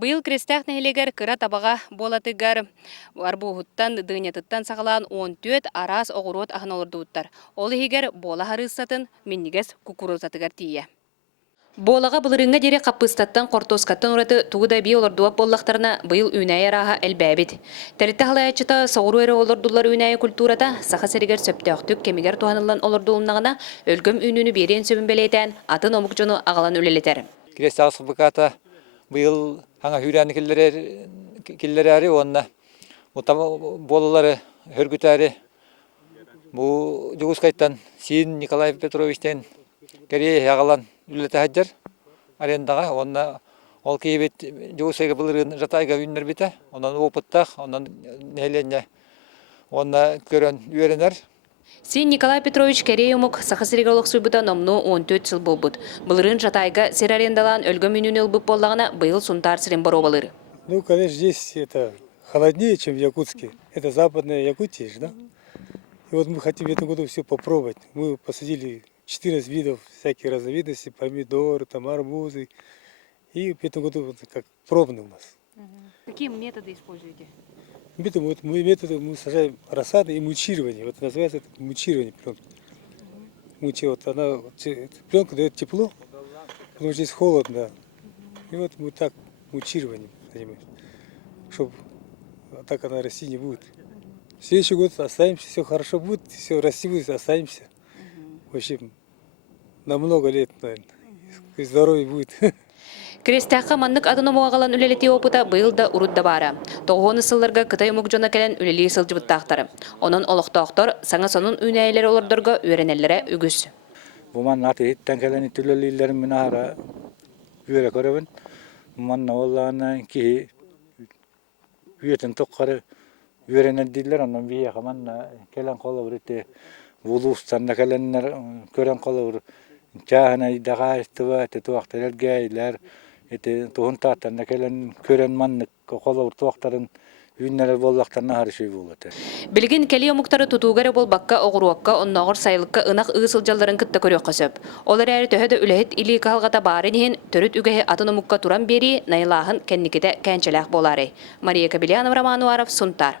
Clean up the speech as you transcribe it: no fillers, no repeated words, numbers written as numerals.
Быйыл крестах нәһилегер кыра табаға болатыгар арбуһуттан дыынятыттан сағалан 14 арас оғырот ахын олырдууттар. Ол ихигер бола харыссатын миннигес кукурузатыгар тие. Болаға бұлырыңға дере қаппыстаттан қортоскаттан ұраты туғыда бей олырдуап боллақтарына быйыл үнәй араға әлбәбет. Тәрітті халаячыта сауыру әрі олырдулар үнәй культурата сақа сәрігер сөптіқтік кемігер туғанылан олырдуылнағына өлгім үнүні берен сөбін бәлейтен атын омық жону ағалан өлелетер. Крестах суббыката быйыл хаңа хүрәні киллері онна. Мұта болылары хүргітәрі. Бұл Жүгіскайттан Син Николай Петровичтен Корея ағалан үлеті хаджар арендаға. Онна ол кейбет Жүгіскайға бұлырын жатайға үйінер біті. Онан опыттақ, онан нәйленне. Онна көрін үйерінер. Син Николай Петрович Керейумук сахасырыгалык суйбута номну 14 жыл болбут. Былырын жатайга сер арендалан өлгөм үнүнө ылбып боллагана быйыл сунтар сирен боро болыр. Ну, конечно, здесь это холоднее, чем в Якутске. Это западная Якутия, да? И вот мы хотим в этом году все попробовать. Мы посадили 14 видов всяких разновидностей, помидоры, там, арбузы. И в этом году вот как пробный у нас. Какие методы используете? Методы мы сажаем рассады и мульчирование. Вот называется это мульчирование пленки. Вот она, пленка дает тепло, потому что здесь холодно. И вот мы так мульчированием занимаемся, чтобы так она расти не будет. В следующий год останемся, все хорошо будет, все расти будет, останемся. В общем, на много лет, наверное. И здоровье будет. Крестяққа маннык адыны муағалан үлелети опыта быйыл да урудда бара. Тоғуыны сылларға кытай мұқ жона кәлен үлелі сылжыбыттақтары. Онын олықтақтар саңа сонын үнәйлері олардырға үйренелері үгіз. Бұман аты еттен кәлені түлелейлерін мен ара үйре көребін. Бұманна олағына кейі үйетін тоққары үйренер дейлер. Онын бейе қаманна кәлен қолы бұрыты бұлустанна кәленлер көрен қолы бұры. Чахана идаға істіва, туақтар әлгейлер. Туғын тақтарына кәлен көрен маннық қолы бұр туақтарын үйіннері боллақтарына харышой болады. Білген кәлі омуқтары тұтуғары бол баққа оғыруаққа, оннағыр сайылыққа ынақ ұғысыл жалдарын күтті көрек қысып. Олар әрі төхеді үләхет илі қалғата барын ehen түріт үгәхе атын омуққа туран бері найлағын кәнникеде кәнчеләқ болары. Мария Кабелянов, Роман Уаров, Сунтар.